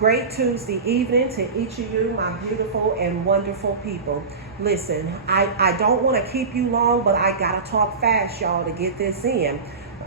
Great Tuesday evening to each of you, my beautiful and wonderful people. Listen, I don't want to keep you long, but I got to talk fast, y'all, to get this in.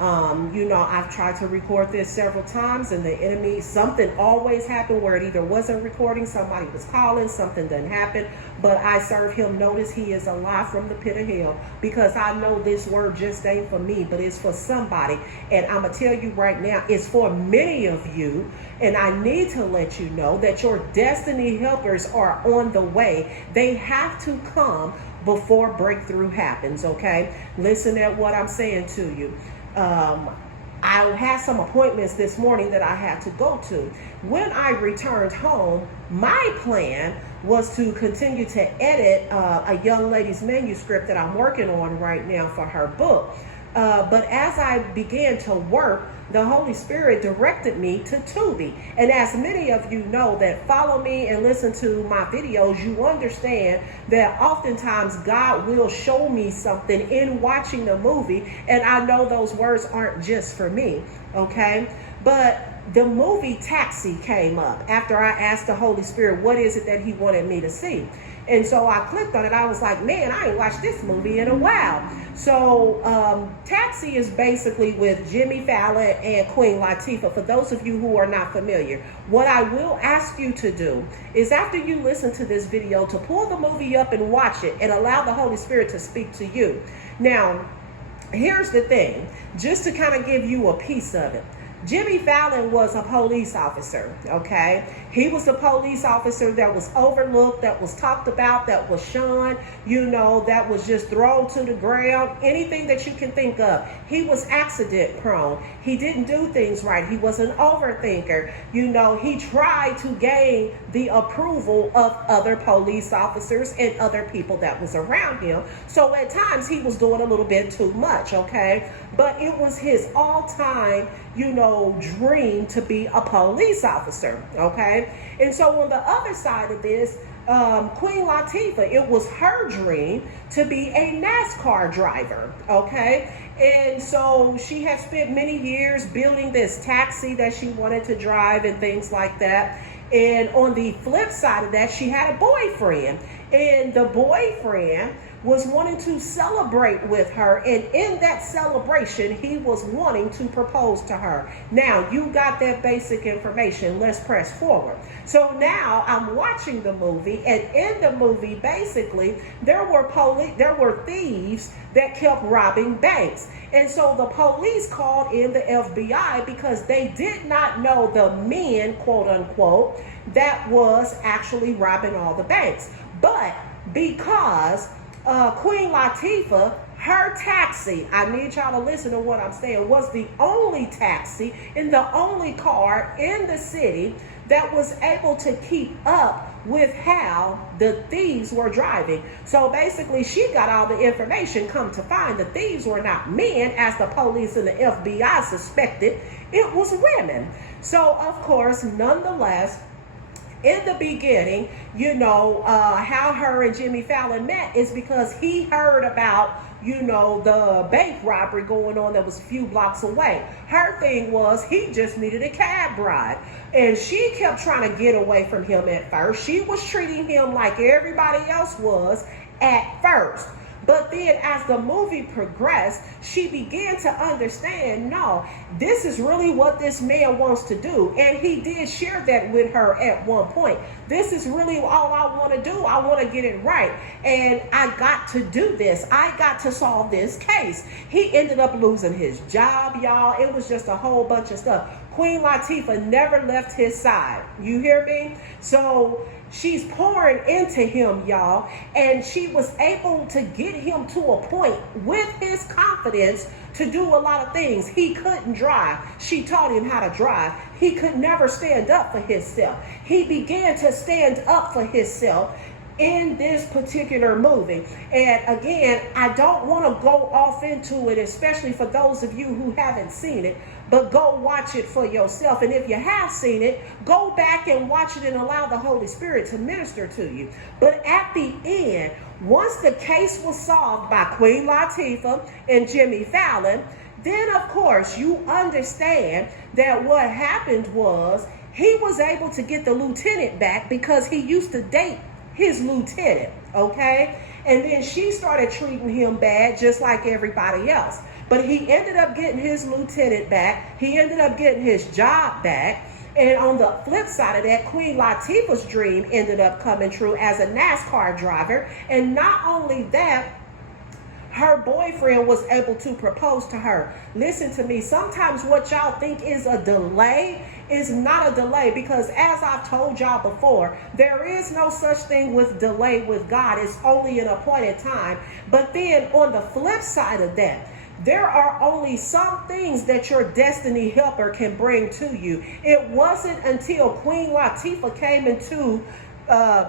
I've tried to record this several times, and the enemy, something always happened where it either wasn't recording, somebody was calling, something didn't happen, but I serve him notice he is alive from the pit of hell, because I know this word just ain't for me, but it's for somebody. And I'm going to tell you right now, it's for many of you, and I need to let you know that your destiny helpers are on the way. They have to come before breakthrough happens, okay? Listen at what I'm saying to you. I had some appointments this morning that I had to go to. When I returned home, my plan was to continue to edit a young lady's manuscript that I'm working on right now for her book. But as I began to work, the Holy Spirit directed me to Tubi. And as many of you know that follow me and listen to my videos, you understand that oftentimes God will show me something in watching the movie. And I know those words aren't just for me, okay? But the movie Taxi came up after I asked the Holy Spirit, what is it that he wanted me to see? And so I clicked on it. I was like, man, I ain't watched this movie in a while. So Taxi is basically with Jimmy Fallon and Queen Latifah. For those of you who are not familiar, what I will ask you to do is, after you listen to this video, to pull the movie up and watch it and allow the Holy Spirit to speak to you. Now, here's the thing, just to kind of give you a piece of it. Jimmy Fallon was a police officer, okay? He was a police officer that was overlooked, that was talked about, that was shunned, that was just thrown to the ground, anything that you can think of. He was accident prone. He didn't do things right. He was an overthinker. He tried to gain the approval of other police officers and other people that was around him. So at times he was doing a little bit too much, okay? But it was his all-time, dream to be a police officer, okay? And so on the other side of this, Queen Latifah, it was her dream to be a NASCAR driver, okay? And so she had spent many years building this taxi that she wanted to drive and things like that. And on the flip side of that, she had a boyfriend, and the boyfriend was wanting to celebrate with her, and in that celebration he was wanting to propose to her. Now you got that basic information. Let's press forward. So now I'm watching the movie, and in the movie basically there were thieves that kept robbing banks, and so the police called in the FBI because they did not know the men, quote unquote, that was actually robbing all the banks. But because Queen Latifah, her taxi, I need y'all to listen to what I'm saying, was the only taxi and the only car in the city that was able to keep up with how the thieves were driving. So basically she got all the information. Come to find, the thieves were not men, as the police and the FBI suspected. It was women. So of course, nonetheless, in the beginning, how her and Jimmy Fallon met is because he heard about, the bank robbery going on that was a few blocks away. Her thing was he just needed a cab ride. And she kept trying to get away from him at first. She was treating him like everybody else was at first. But then as the movie progressed, she began to understand, no, this is really what this man wants to do. And he did share that with her at one point. This is really all I want to do. I want to get it right. And I got to do this. I got to solve this case. He ended up losing his job, y'all. It was just a whole bunch of stuff. Queen Latifah never left his side. You hear me? So she's pouring into him, y'all, and she was able to get him to a point with his confidence to do a lot of things. He couldn't drive. She taught him how to drive. He could never stand up for himself. He began to stand up for himself in this particular movie. And again, I don't want to go off into it, especially for those of you who haven't seen it, but go watch it for yourself. And if you have seen it, go back and watch it and allow the Holy Spirit to minister to you. But at the end, once the case was solved by Queen Latifah and Jimmy Fallon, then of course you understand that what happened was he was able to get the lieutenant back because he used to date his lieutenant, okay? And then she started treating him bad just like everybody else. But he ended up getting his lieutenant back. He ended up getting his job back. And on the flip side of that, Queen Latifah's dream ended up coming true as a NASCAR driver. And not only that, her boyfriend was able to propose to her. Listen to me. Sometimes what y'all think is a delay is not a delay, because as I've told y'all before, there is no such thing with delay with God. It's only an appointed time. But then on the flip side of that, there are only some things that your destiny helper can bring to you. It wasn't until Queen Latifah came into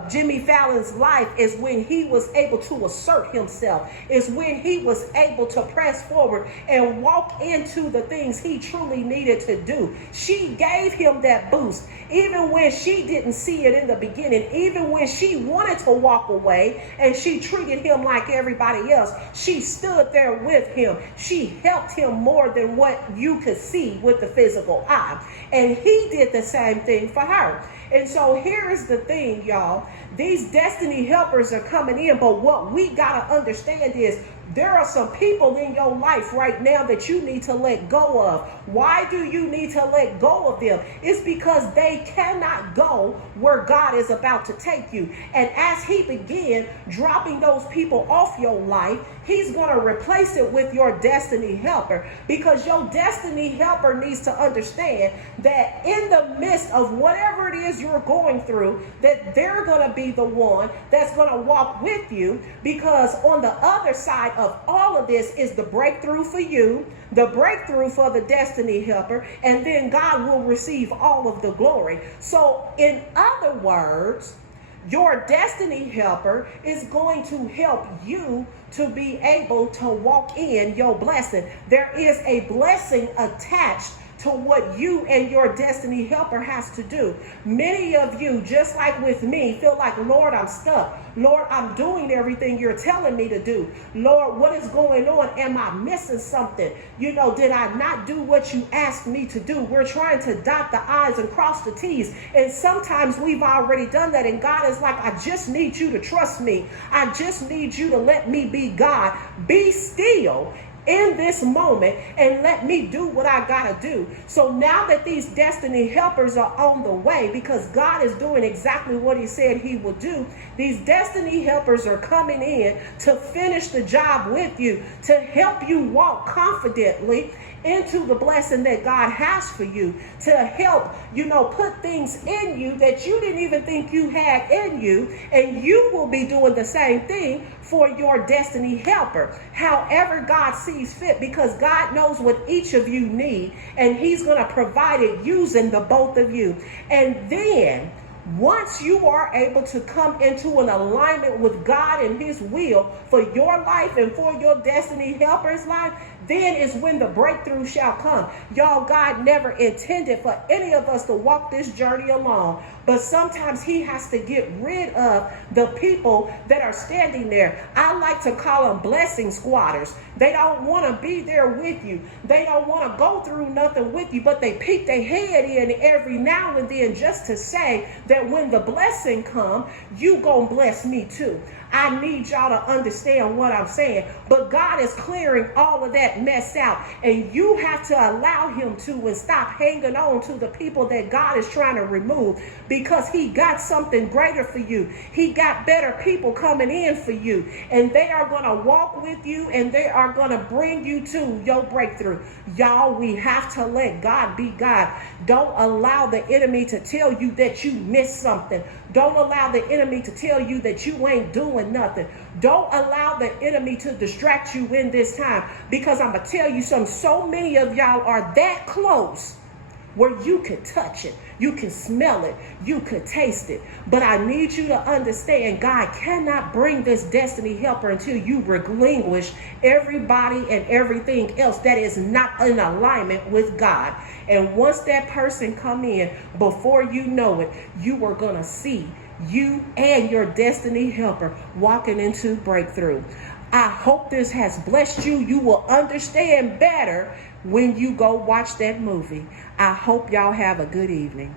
Jimmy Fallon's life is when he was able to assert himself, is when he was able to press forward and walk into the things he truly needed to do. She gave him that boost, even when she didn't see it in the beginning, even when she wanted to walk away and she treated him like everybody else. She stood there with him. She helped him more than what you could see with the physical eye. And he did the same thing for her. And so here is the thing, y'all. These destiny helpers are coming in, but what we got to understand is there are some people in your life right now that you need to let go of. Why do you need to let go of them? It's because they cannot go where God is about to take you. And as he began dropping those people off your life, he's going to replace it with your destiny helper, because your destiny helper needs to understand that in the midst of whatever it is you're going through, that they're going to be the one that's going to walk with you, because on the other side of all of this is the breakthrough for you, the breakthrough for the destiny helper, and then God will receive all of the glory. So in other words, your destiny helper is going to help you to be able to walk in your blessing. There is a blessing attached to what you and your destiny helper has to do. Many of you, just like with me, feel like, Lord, I'm stuck. Lord, I'm doing everything you're telling me to do. Lord, what is going on? Am I missing something? You know, did I not do what you asked me to do? We're trying to dot the I's and cross the T's. And sometimes we've already done that. And God is like, I just need you to trust me. I just need you to let me be God. Be still in this moment and let me do what I gotta do. So now that these destiny helpers are on the way, because God is doing exactly what he said he would do, these destiny helpers are coming in to finish the job with you, to help you walk confidently into the blessing that God has for you, to help, put things in you that you didn't even think you had in you, and you will be doing the same thing for your destiny helper, however God sees fit, because God knows what each of you need, and he's going to provide it using the both of you. And then once you are able to come into an alignment with God and his will for your life and for your destiny helper's life, then is when the breakthrough shall come. Y'all, God never intended for any of us to walk this journey alone. But sometimes he has to get rid of the people that are standing there. I like to call them blessing squatters. They don't want to be there with you. They don't want to go through nothing with you, but they peek their head in every now and then just to say that when the blessing come, you gonna bless me too. I need y'all to understand what I'm saying. But God is clearing all of that mess out. And you have to allow him to, and stop hanging on to the people that God is trying to remove, because he got something greater for you. He got better people coming in for you. And they are going to walk with you, and they are going to bring you to your breakthrough. Y'all, we have to let God be God. Don't allow the enemy to tell you that you missed something. Don't allow the enemy to tell you that you ain't doing nothing. Don't allow the enemy to distract you in this time, because I'm going to tell you something. So many of y'all are that close where you could touch it, you can smell it, you could taste it. But I need you to understand, God cannot bring this destiny helper until you relinquish everybody and everything else that is not in alignment with God. And once that person come in, before you know it, you are going to see you and your destiny helper walking into breakthrough. I hope this has blessed you. You will understand better when you go watch that movie. I hope y'all have a good evening.